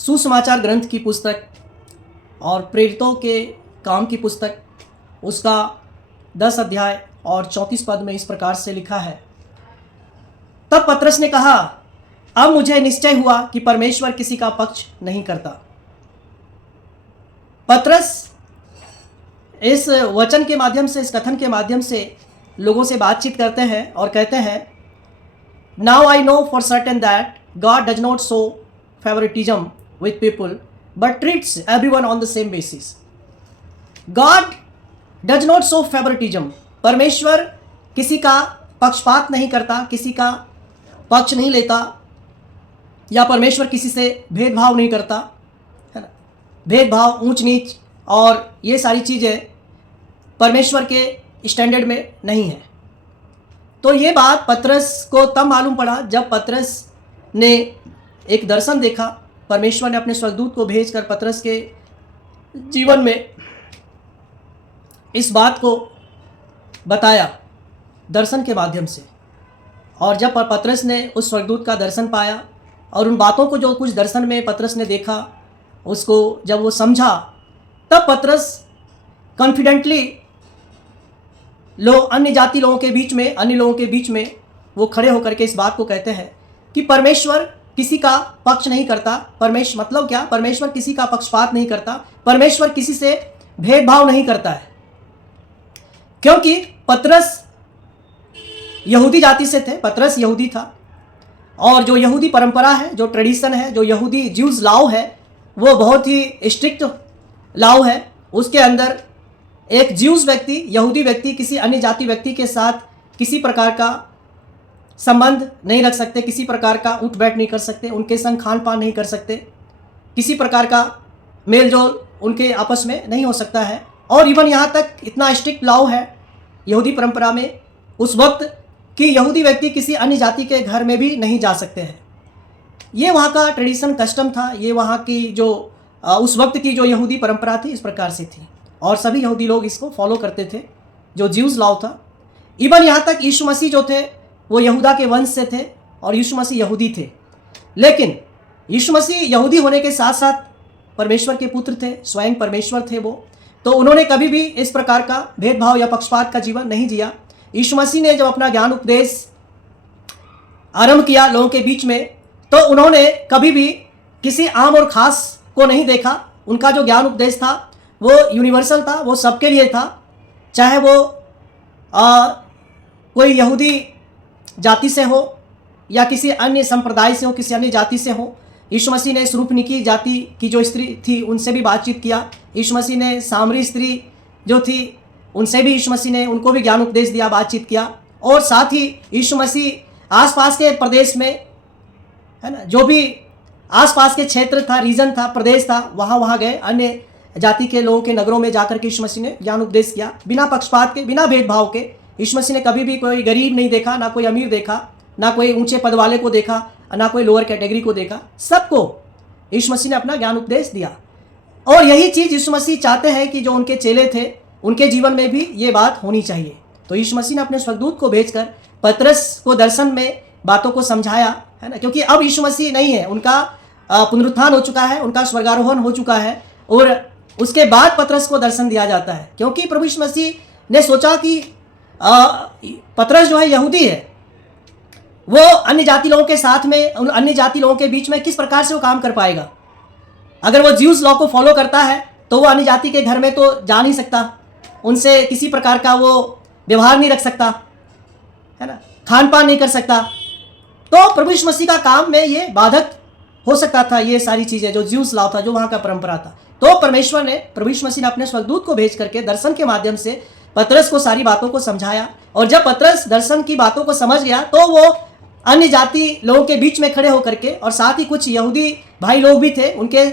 सुसमाचार ग्रंथ की पुस्तक और प्रेरितों के काम की पुस्तक, उसका 10 अध्याय और 34 पद में इस प्रकार से लिखा है, तब पतरस ने कहा, अब मुझे निश्चय हुआ कि परमेश्वर किसी का पक्ष नहीं करता। पतरस इस वचन के माध्यम से, इस कथन के माध्यम से लोगों से बातचीत करते हैं और कहते हैं, now I know for certain that God does not show favouritism with people but treats everyone on the same basis. God does not show favouritism, परमेश्वर किसी का पक्षपात नहीं करता, किसी का पक्ष नहीं लेता, या परमेश्वर किसी से भेदभाव नहीं करता, है ना। भेदभाव, ऊंच नीच और ये सारी चीज़ें परमेश्वर के स्टैंडर्ड में नहीं है। तो ये बात पतरस को तब मालूम पड़ा जब पतरस ने एक दर्शन देखा। परमेश्वर ने अपने स्वर्गदूत को भेजकर पतरस के जीवन में इस बात को बताया दर्शन के माध्यम से। और जब पतरस ने उस स्वर्गदूत का दर्शन पाया और उन बातों को जो कुछ दर्शन में पतरस ने देखा, उसको जब वो समझा, तब पतरस कॉन्फिडेंटली अन्य जाति लोगों के बीच में, अन्य लोगों के बीच में वो खड़े होकर के इस बात को कहते हैं कि परमेश्वर किसी का पक्ष नहीं करता। परमेश्वर मतलब क्या? परमेश्वर किसी का पक्षपात नहीं करता, परमेश्वर किसी से भेदभाव नहीं करता है। क्योंकि पतरस यहूदी जाति से थे, पतरस यहूदी था, और जो यहूदी परंपरा है, जो ट्रेडिशन है, जो यहूदी ज्यूज लॉ है, वो बहुत ही स्ट्रिक्ट लॉ है। उसके अंदर एक ज्यूज व्यक्ति, यहूदी व्यक्ति किसी अन्य जाति व्यक्ति के साथ किसी प्रकार का संबंध नहीं रख सकते, किसी प्रकार का उठ बैठ नहीं कर सकते, उनके संग खान पान नहीं कर सकते, किसी प्रकार का मेल जोल उनके आपस में नहीं हो सकता है। और इवन यहाँ तक इतना स्ट्रिक्ट लॉ है यहूदी परंपरा में उस वक्त कि यहूदी व्यक्ति किसी अन्य जाति के घर में भी नहीं जा सकते हैं। ये वहाँ का ट्रेडिशन, कस्टम था, ये वहाँ की जो उस वक्त की जो यहूदी परंपरा थी इस प्रकार से थी, और सभी यहूदी लोग इसको फॉलो करते थे, जो ज्यूज लॉ था। इवन यहाँ तक यीशु मसीह जो थे वो यहूदा के वंश से थे और यीशु मसीह यहूदी थे, लेकिन यीशु मसीह यहूदी होने के साथ साथ परमेश्वर के पुत्र थे, स्वयं परमेश्वर थे वो। तो उन्होंने कभी भी इस प्रकार का भेदभाव या पक्षपात का जीवन नहीं जिया। यीशु मसीह ने जब अपना ज्ञान उपदेश आरंभ किया लोगों के बीच में, तो उन्होंने कभी भी किसी आम और खास को नहीं देखा। उनका जो ज्ञान उपदेश था वो यूनिवर्सल था, वो सबके लिए था, चाहे वो कोई यहूदी जाति से हो या किसी अन्य संप्रदाय से हो, किसी अन्य जाति से हो। यीशु मसीह ने सुरूपनिकी जाति की जो स्त्री थी उनसे भी बातचीत किया। यीशु मसीह ने सामरी स्त्री जो थी उनसे भी यीशु मसीह ने उनको भी ज्ञान उपदेश दिया, बातचीत किया। और साथ ही यीशु मसीह आसपास के प्रदेश में, है ना, जो भी आसपास के क्षेत्र था, रीजन था, प्रदेश था, वहाँ गए, अन्य जाति के लोगों के नगरों में जाकर के यीशु मसीह ने ज्ञान उपदेश किया, बिना पक्षपात के, बिना भेदभाव के। यीशु मसीह ने कभी भी कोई गरीब नहीं देखा, ना कोई अमीर देखा, ना कोई ऊंचे पद वाले को देखा, ना कोई लोअर कैटेगरी को देखा, सबको यीशु मसीह ने अपना ज्ञान उपदेश दिया। और यही चीज़ यीशु मसीह चाहते हैं कि जो उनके चेले थे उनके जीवन में भी ये बात होनी चाहिए। तो यीशु मसीह ने अपने स्वर्गदूत को भेजकर पतरस को दर्शन में बातों को समझाया, है ना, क्योंकि अब यीशु मसीह नहीं है, उनका पुनरुत्थान हो चुका है, उनका स्वर्गारोहण हो चुका है, और उसके बाद पतरस को दर्शन दिया जाता है। क्योंकि प्रभु यीशु मसीह ने सोचा कि पतरस जो है यहूदी है, वो अन्य जाति लोगों के साथ में, अन्य जाति लोगों के बीच में किस प्रकार से वो काम कर पाएगा। अगर वो ज्यूज लॉ को फॉलो करता है तो वो अन्य जाति के घर में तो जा नहीं सकता, उनसे किसी प्रकार का वो व्यवहार नहीं रख सकता, है ना, खान पान नहीं कर सकता। तो प्रभु यीशु मसीह का काम में ये बाधक हो सकता था, ये सारी चीज़ें जो ज्यूज लॉ था, जो वहाँ का परंपरा था। तो परमेश्वर ने, प्रभु यीशु मसीह ने अपने स्वर्गदूत को भेज करके दर्शन के माध्यम से पतरस को सारी बातों को समझाया। और जब पतरस दर्शन की बातों को समझ गया तो वो अन्य जाति लोगों के बीच में खड़े होकर के, और साथ ही कुछ यहूदी भाई लोग भी थे, उनके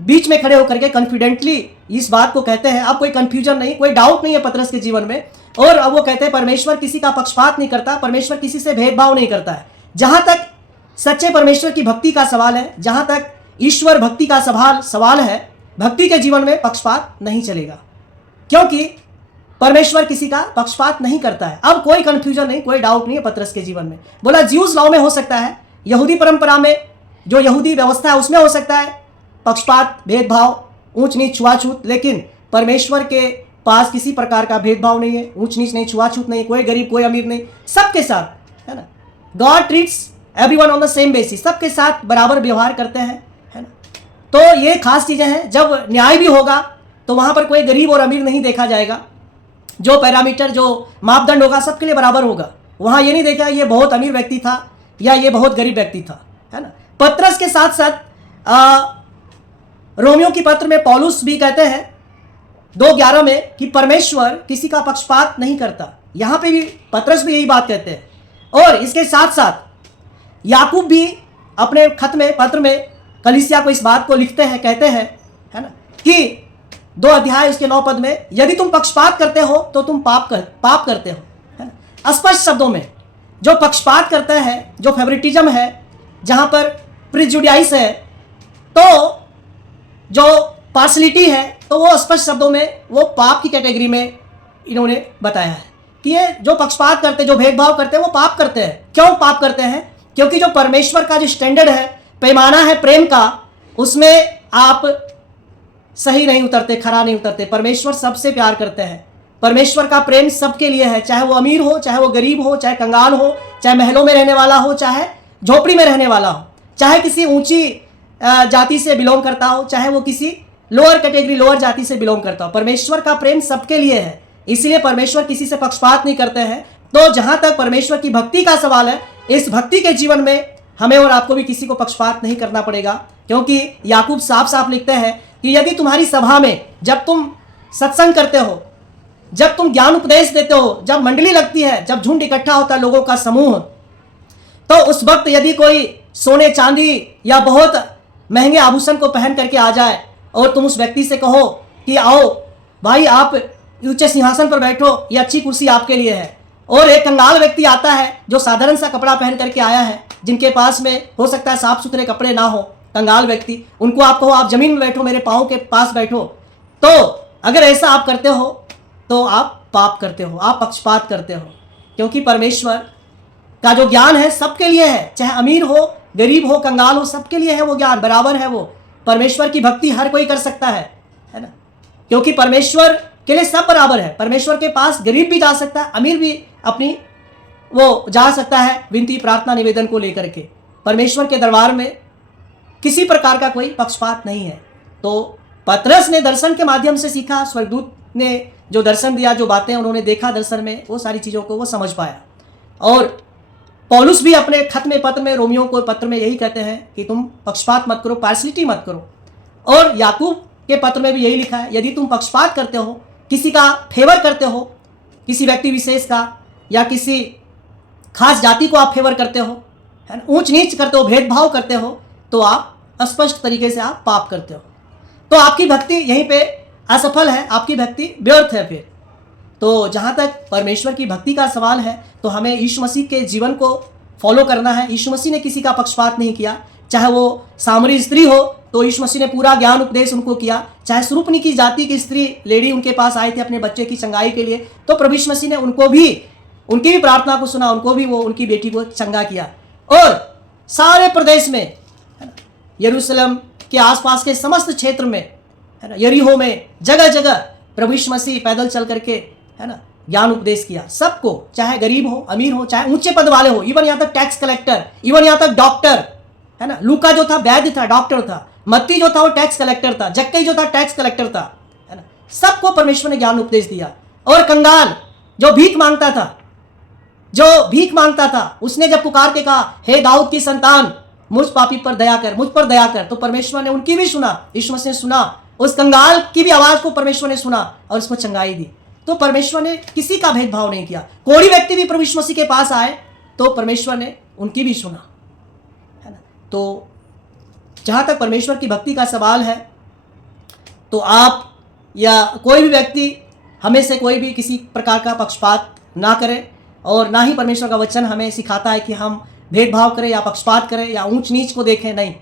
बीच में खड़े होकर के कॉन्फिडेंटली इस बात को कहते हैं। अब कोई कंफ्यूजन नहीं, कोई डाउट नहीं है पतरस के जीवन में। और अब वो कहते हैं परमेश्वर किसी का पक्षपात नहीं करता, परमेश्वर किसी से भेदभाव नहीं करता है। जहां तक सच्चे परमेश्वर की भक्ति का सवाल है, जहां तक ईश्वर भक्ति का सवाल है, भक्ति के जीवन में पक्षपात नहीं चलेगा, क्योंकि परमेश्वर किसी का पक्षपात नहीं करता है। अब कोई कंफ्यूजन नहीं, कोई डाउट नहीं है पतरस के जीवन में। बोला ज्यूज लॉ में हो सकता है, यहूदी परंपरा में जो यहूदी व्यवस्था है उसमें हो सकता है, पक्षपात, भेदभाव, ऊंच नीच, छुआछूत, लेकिन परमेश्वर के पास किसी प्रकार का भेदभाव नहीं है, ऊंच नीच नहीं, छुआछूत नहीं, कोई गरीब कोई अमीर नहीं, सबके साथ, है ना। God treats everyone on the same basis, सबके साथ बराबर व्यवहार करते हैं, है ना। तो ये खास चीज़ें हैं। जब न्याय भी होगा तो वहाँ पर कोई गरीब और अमीर नहीं देखा जाएगा, जो पैरामीटर, जो मापदंड होगा सबके लिए बराबर होगा। वहाँ ये नहीं देखा ये बहुत अमीर व्यक्ति था या ये बहुत गरीब व्यक्ति था, है ना। पत्रस के साथ साथ रोमियो की पत्र में पौलुस भी कहते हैं 2:11 में कि परमेश्वर किसी का पक्षपात नहीं करता। यहाँ पे भी पत्रस भी यही बात कहते हैं। और इसके साथ साथ याकूब भी अपने खत में, पत्र में कलीसिया को इस बात को लिखते हैं, कहते हैं, है ना, कि 2 अध्याय उसके 9 पद में, यदि तुम पक्षपात करते हो तो तुम पाप करते हो, है ना। स्पष्ट शब्दों में जो पक्षपात करता है, जो फेवरेटिज्म है, जहाँ पर प्रिजुडियाइस है, तो जो पार्शलिटी है, तो वो स्पष्ट शब्दों में वो पाप की कैटेगरी में इन्होंने बताया है कि ये जो पक्षपात करते, जो भेदभाव करते हैं, वो पाप करते हैं। क्यों पाप करते हैं? क्योंकि जो परमेश्वर का जो स्टैंडर्ड है, पैमाना है प्रेम का, उसमें आप सही नहीं उतरते, खरा नहीं उतरते। परमेश्वर सबसे प्यार करते हैं। परमेश्वर का प्रेम सबके लिए है, चाहे वो अमीर हो, चाहे वो गरीब हो, चाहे कंगाल हो, चाहे महलों में रहने वाला हो, चाहे झोपड़ी में रहने वाला हो, चाहे किसी ऊंची जाति से बिलोंग करता हो, चाहे वो किसी लोअर कैटेगरी, लोअर जाति से बिलोंग करता हो। परमेश्वर का प्रेम सबके लिए है, इसलिए परमेश्वर किसी से पक्षपात नहीं करते हैं। तो जहां तक परमेश्वर की भक्ति का सवाल है, इस भक्ति के जीवन में हमें और आपको भी किसी को पक्षपात नहीं करना पड़ेगा, क्योंकि याकूब साफ साफ लिखते हैं कि यदि तुम्हारी सभा में, जब तुम सत्संग करते हो, जब तुम ज्ञान उपदेश देते हो, जब मंडली लगती है, जब झुंड इकट्ठा होता है लोगों का समूह, तो उस वक्त यदि कोई सोने चांदी या बहुत महंगे आभूषण को पहन करके आ जाए और तुम उस व्यक्ति से कहो कि आओ भाई, आप ऊंचे सिंहासन पर बैठो, ये अच्छी कुर्सी आपके लिए है, और एक कंगाल व्यक्ति आता है जो साधारण सा कपड़ा पहन करके आया है, जिनके पास में हो सकता है साफ सुथरे कपड़े ना हो, कंगाल व्यक्ति, उनको आप कहो आप जमीन में बैठो, मेरे पाँव के पास बैठो, तो अगर ऐसा आप करते हो तो आप पाप करते हो, आप पक्षपात करते हो। क्योंकि परमेश्वर का जो ज्ञान है सबके लिए है, चाहे अमीर हो, गरीब हो, कंगाल हो, सबके लिए है वो ज्ञान, बराबर है वो। परमेश्वर की भक्ति हर कोई कर सकता है ना, क्योंकि परमेश्वर के लिए सब बराबर है। परमेश्वर के पास गरीब भी जा सकता है, अमीर भी अपनी वो जा सकता है विनती, प्रार्थना, निवेदन को लेकर के। परमेश्वर के दरबार में किसी प्रकार का कोई पक्षपात नहीं है। तो पतरस ने दर्शन के माध्यम से सीखा, स्वर्गदूत ने जो दर्शन दिया, जो बातें उन्होंने देखा दर्शन में, वो सारी चीज़ों को वो समझ पाया। और पौलुस भी अपने खत में, पत्र में, रोमियो को पत्र में यही कहते हैं कि तुम पक्षपात मत करो, पार्शलिटी मत करो। और याकूब के पत्र में भी यही लिखा है, यदि तुम पक्षपात करते हो, किसी का फेवर करते हो, किसी व्यक्ति विशेष का या किसी खास जाति को आप फेवर करते हो, है ना, ऊंच नीच करते हो, भेदभाव करते हो, तो आप स्पष्ट तरीके से आप पाप करते हो। तो आपकी भक्ति यहीं पे असफल है, आपकी भक्ति व्यर्थ है। फिर तो जहाँ तक परमेश्वर की भक्ति का सवाल है, तो हमें यीशु मसीह के जीवन को फॉलो करना है। यीशु मसीह ने किसी का पक्षपात नहीं किया, चाहे वो सामरी स्त्री हो तो यीशु मसीह ने पूरा ज्ञान उपदेश उनको किया, चाहे सुरूपनिकी जाति की स्त्री लेडी उनके पास आई थी अपने बच्चे की चंगाई के लिए, तो प्रभु यीशु मसीह ने उनको भी, उनकी भी प्रार्थना को सुना, उनको भी वो उनकी बेटी को चंगा किया। और सारे प्रदेश में, यरूशलेम के आसपास के समस्त क्षेत्र में, है ना, यरीहो में, जगह जगह प्रभु यीशु मसीह पैदल चल करके, है ना, ज्ञान उपदेश किया सबको, चाहे गरीब हो, अमीर हो, चाहे ऊंचे पद वाले हो, इवन यहाँ तक टैक्स कलेक्टर, इवन यहाँ तक डॉक्टर, है ना। लूका जो था वैद्य था, डॉक्टर था। मत्ती जो था वो टैक्स कलेक्टर था। जक्कई जो था टैक्स कलेक्टर था, है ना। सबको परमेश्वर ने ज्ञान उपदेश दिया। और कंगाल जो भीख मांगता था, उसने जब पुकार के कहा, हे दाऊद की संतान, मुझ पापी पर दया कर, मुझ पर दया कर, तो परमेश्वर ने उनकी भी सुना, यीशु मसीह ने सुना, उस कंगाल की भी आवाज को परमेश्वर ने सुना और उसको चंगाई दी। तो परमेश्वर ने किसी का भेदभाव नहीं किया। कोढ़ी व्यक्ति भी प्रभु यीशु मसीह के पास आए तो परमेश्वर ने उनकी भी सुना, है ना। तो जहाँ तक परमेश्वर की भक्ति का सवाल है, तो आप या कोई भी व्यक्ति, हमें से कोई भी किसी प्रकार का पक्षपात ना करे, और ना ही परमेश्वर का वचन हमें सिखाता है कि हम भेदभाव करें या पक्षपात करें या ऊंच नीच को देखें। नहीं,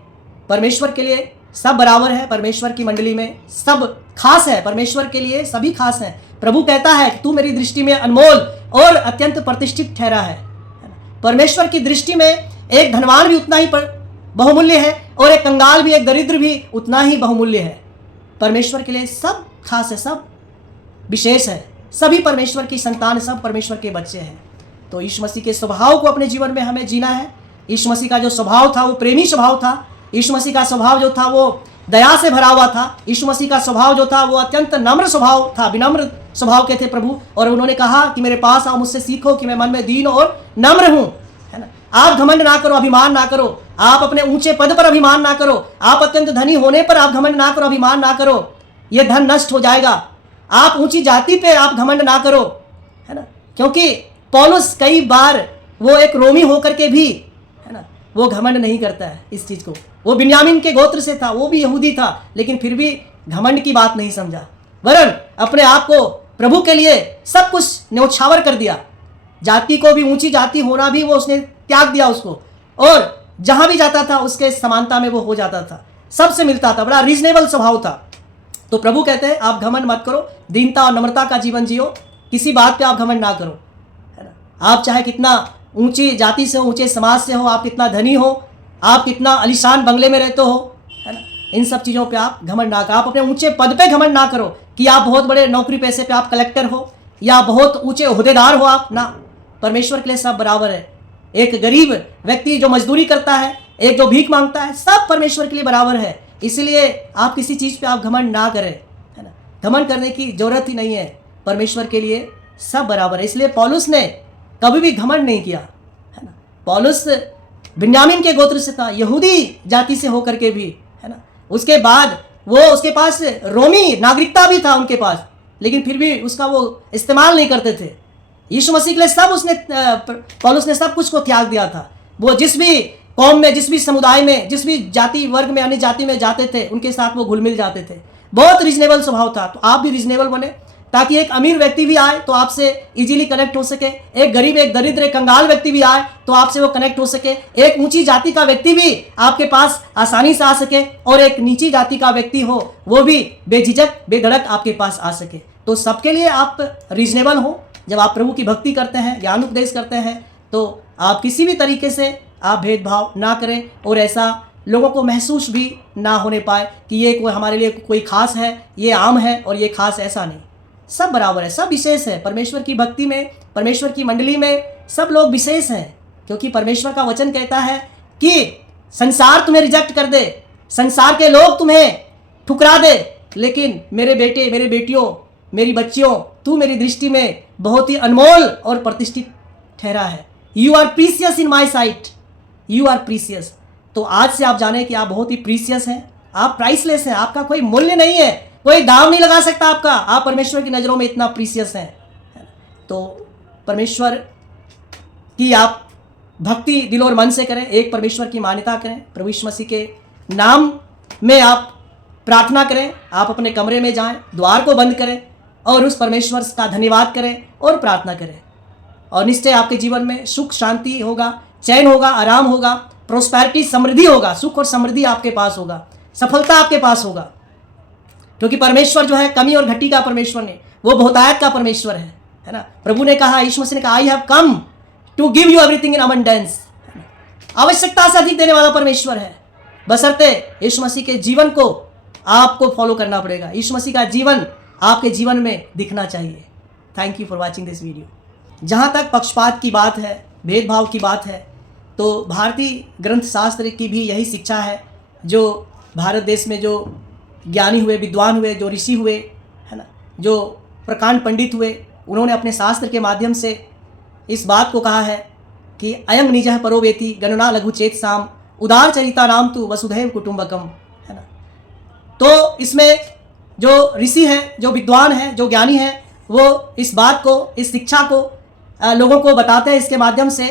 परमेश्वर के लिए सब बराबर है। परमेश्वर की मंडली में सब खास है, परमेश्वर के लिए सभी खास हैं। प्रभु कहता है कि तू मेरी दृष्टि में अनमोल और अत्यंत प्रतिष्ठित ठहरा है। परमेश्वर की दृष्टि में एक धनवान भी उतना ही बहुमूल्य है और एक कंगाल भी, एक दरिद्र भी उतना ही बहुमूल्य है। परमेश्वर के लिए सब खास है, सब विशेष है, सभी परमेश्वर की संतान, सब परमेश्वर के बच्चे हैं। तो यीशु मसीह के स्वभाव को अपने जीवन में हमें जीना है। यीशु मसीह का जो स्वभाव था वो प्रेमी स्वभाव था। यीशु मसीह का स्वभाव जो था वो दया से भरा हुआ था। यीशु मसीह का स्वभाव जो था वो अत्यंत नम्र स्वभाव था, विनम्र स्वभाव के थे प्रभु। और उन्होंने कहा कि मेरे पास आओ, मुझसे सीखो कि मैं मन में दीन और नम्र हूँ, है ना। आप घमंड ना करो, अभिमान ना करो। आप अपने ऊंचे पद पर अभिमान ना करो। आप अत्यंत धनी होने पर आप घमंड ना करो, अभिमान ना करो। ये धन नष्ट हो जाएगा। आप ऊंची जाति पे आप घमंड ना करो, है ना। क्योंकि पौलुस कई बार वो एक रोमी होकर के भी, है ना, वो घमंड नहीं करता है इस चीज को। वो बिन्यामीन के गोत्र से था, वो भी यहूदी था, लेकिन फिर भी घमंड की बात नहीं समझा, वरन अपने आप को प्रभु के लिए सब कुछ न्यौछावर कर दिया। जाति को भी, ऊंची जाति होना भी वो उसने त्याग दिया उसको, और जहां भी जाता था उसके समानता में वो हो जाता था, सबसे मिलता था, बड़ा रीजनेबल स्वभाव था। तो प्रभु कहते हैं आप घमंड मत करो, दीनता और नम्रता का जीवन जियो, किसी बात पे आप घमंड ना करो, है ना। आप चाहे कितना ऊंची जाति से हो, ऊंचे समाज से हो, आप कितना धनी हो, आप कितना आलीशान बंगले में रहते हो, है ना, इन सब चीज़ों पे आप घमंड ना करो। आप अपने ऊंचे पद पे घमंड ना करो कि आप बहुत बड़े नौकरी पैसे पे आप कलेक्टर हो या बहुत ऊंचे ओहदेदार हो आप, ना। परमेश्वर के लिए सब बराबर है। एक गरीब व्यक्ति जो मजदूरी करता है, एक जो भीख मांगता है, सब परमेश्वर के लिए बराबर है। इसलिए आप किसी चीज़ पे आप घमंड ना करें, है ना। घमंड करने की जरूरत ही नहीं है, परमेश्वर के लिए सब बराबर है। इसलिए पौलुस ने कभी भी घमंड नहीं किया, है ना। पौलुस बिन्यामीन के गोत्र से था, यहूदी जाति से होकर के भी, है ना। उसके बाद वो, उसके पास रोमी नागरिकता भी था उनके पास, लेकिन फिर भी उसका वो इस्तेमाल नहीं करते थे। यीशु मसीह के लिए सब उसने, पौलुस ने सब कुछ को त्याग दिया था। वो जिस भी कौम में, जिस भी समुदाय में, जिस भी जाति वर्ग में, अन्य जाति में जाते थे, उनके साथ वो घुल मिल जाते थे। बहुत रीजनेबल स्वभाव था। तो आप भी रीजनेबल बने, ताकि एक अमीर व्यक्ति भी आए तो आपसे इजीली कनेक्ट हो सके, एक गरीब, एक दरिद्र, एक कंगाल व्यक्ति भी आए तो आपसे वो कनेक्ट हो सके, एक ऊंची जाति का व्यक्ति भी आपके पास आसानी से आ सके, और एक नीची जाति का व्यक्ति हो वो भी बेझिझक बेधड़क आपके पास आ सके। तो सबके लिए आप रीजनेबल हो। जब आप प्रभु की भक्ति करते हैं, ज्ञान उपदेश करते हैं, तो आप किसी भी तरीके से आप भेदभाव ना करें, और ऐसा लोगों को महसूस भी ना होने पाए कि ये कोई हमारे लिए कोई खास है, ये आम है और ये खास, ऐसा नहीं। सब बराबर है, सब विशेष है। परमेश्वर की भक्ति में, परमेश्वर की मंडली में सब लोग विशेष हैं, क्योंकि परमेश्वर का वचन कहता है कि संसार तुम्हें रिजेक्ट कर दे, संसार के लोग तुम्हें ठुकरा दे, लेकिन मेरे बेटे, मेरे बेटियों, मेरी बच्चियों, तू मेरी दृष्टि में बहुत ही अनमोल और प्रतिष्ठित ठहरा है। You are precious in my sight, you are precious. तो आज से आप जाने कि आप बहुत ही प्रीसियस हैं, आप प्राइसलेस हैं, आपका कोई मूल्य नहीं है, कोई दाम नहीं लगा सकता आपका। आप परमेश्वर की नज़रों में इतना प्रीसियस हैं। तो परमेश्वर की आप भक्ति दिल और मन से करें, एक परमेश्वर की मान्यता करें, प्रभु यीशु मसीह के नाम में आप प्रार्थना करें। आप अपने कमरे में जाएं, द्वार को बंद करें और उस परमेश्वर का धन्यवाद करें और प्रार्थना करें, और निश्चय आपके जीवन में सुख शांति होगा, चैन होगा, आराम होगा, प्रोस्पेरिटी, समृद्धि होगा। सुख और समृद्धि आपके पास होगा, सफलता आपके पास होगा, क्योंकि परमेश्वर जो है कमी और घटी का परमेश्वर नहीं, वो बहुतायत का परमेश्वर है ना। प्रभु ने कहा, यीशु मसीह ने कहा, I have come to give you everything in abundance. आवश्यकता से अधिक देने वाला परमेश्वर है, बशर्ते यीशु मसीह के जीवन को आपको फॉलो करना पड़ेगा। यीशु मसीह का जीवन आपके जीवन में दिखना चाहिए। Thank you for watching this video. जहाँ तक पक्षपात की बात है, भेदभाव की बात है, तो भारतीय ग्रंथ शास्त्र की भी यही शिक्षा है। जो भारत देश में जो ज्ञानी हुए, विद्वान हुए, जो ऋषि हुए, है ना, जो प्रकांड पंडित हुए, उन्होंने अपने शास्त्र के माध्यम से इस बात को कहा है कि अयं निजः परो वेति गणना लघु चेत साम उदार चरिता नाम तु वसुधैव कुटुंबकम, है ना। तो इसमें जो ऋषि हैं, जो विद्वान हैं, जो ज्ञानी हैं, वो इस बात को, इस शिक्षा को लोगों को बताते हैं इसके माध्यम से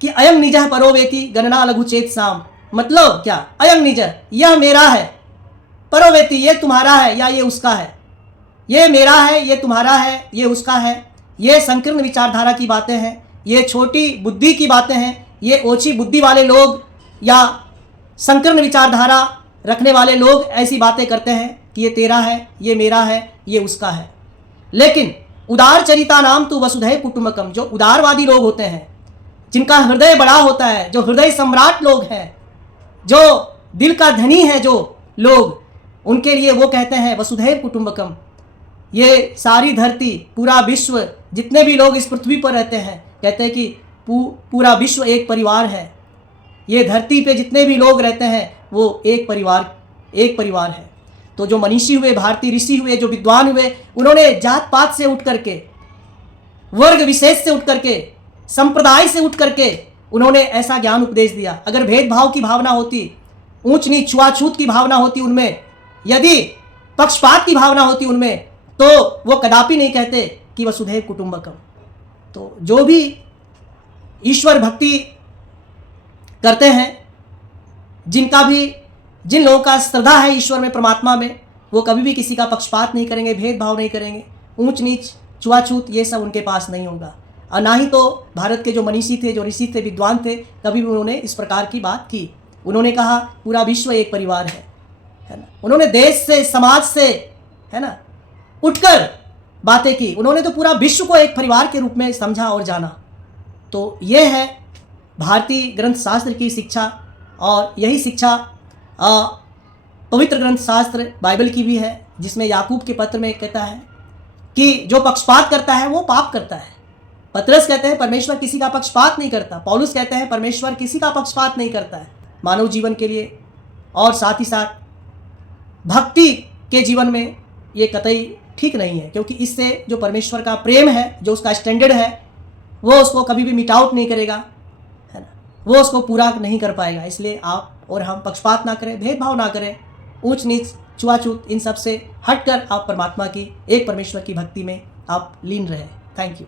कि अयं निजः परो वेति गणना लघु चेत साम। मतलब क्या? अयं निजः, यह मेरा है, परो वेति, ये तुम्हारा है या ये उसका है, ये मेरा है, ये तुम्हारा है, ये उसका है। ये संकीर्ण विचारधारा की बातें हैं, ये छोटी बुद्धि की बातें हैं, ये ओछी बुद्धि वाले लोग या संकीर्ण विचारधारा रखने वाले लोग ऐसी बातें करते हैं कि ये तेरा है, ये मेरा है, ये उसका है। लेकिन उदार चरिता नाम तु वसुधैव कुटुंबकम, जो उदारवादी लोग होते हैं, जिनका हृदय बड़ा होता है, जो हृदय सम्राट लोग हैं, जो दिल का धनी है जो लोग, उनके लिए वो कहते हैं वसुधैव कुटुंबकम। ये सारी धरती, पूरा विश्व, जितने भी लोग इस पृथ्वी पर रहते हैं, कहते हैं कि पूरा विश्व एक परिवार है। ये धरती पे जितने भी लोग रहते हैं वो एक परिवार है। तो जो मनीषी हुए, भारतीय ऋषि हुए, जो विद्वान हुए, उन्होंने जात पात से उठ करके, वर्ग विशेष से उठ करके, संप्रदाय से उठ करके उन्होंने ऐसा ज्ञान उपदेश दिया। अगर भेदभाव की भावना होती, ऊंच नीच छुआछूत की भावना होती उनमें, यदि पक्षपात की भावना होती उनमें, तो वो कदापि नहीं कहते कि वसुधैव कुटुंबकम। तो जो भी ईश्वर भक्ति करते हैं, जिन लोगों का श्रद्धा है ईश्वर में, परमात्मा में, वो कभी भी किसी का पक्षपात नहीं करेंगे, भेदभाव नहीं करेंगे, ऊंच नीच छुआछूत ये सब उनके पास नहीं होगा। और ना ही तो भारत के जो मनीषी थे, जो ऋषि थे, विद्वान थे, कभी भी उन्होंने इस प्रकार की बात की। उन्होंने कहा पूरा विश्व एक परिवार है ना। उन्होंने देश से, समाज से, है ना, उठकर बातें की। उन्होंने तो पूरा विश्व को एक परिवार के रूप में समझा और जाना। तो ये है भारतीय ग्रंथ शास्त्र की शिक्षा, और यही शिक्षा पवित्र ग्रंथ शास्त्र बाइबल की भी है, जिसमें याकूब के पत्र में कहता है कि जो पक्षपात करता है वो पाप करता है। पतरस कहते हैं परमेश्वर किसी का पक्षपात नहीं करता। पौलुस कहते हैं परमेश्वर किसी का पक्षपात नहीं करता है मानव जीवन के लिए, और साथ ही साथ भक्ति के जीवन में ये कतई ठीक नहीं है, क्योंकि इससे जो परमेश्वर का प्रेम है, जो उसका स्टैंडर्ड है, वो उसको कभी भी मिट आउट नहीं करेगा, है ना, वो उसको पूरा नहीं कर पाएगा। इसलिए आप और हम पक्षपात ना करें, भेदभाव ना करें, ऊंच नीच छुआछूत इन सब से हटकर आप परमात्मा की, एक परमेश्वर की भक्ति में आप लीन रहें। Thank you.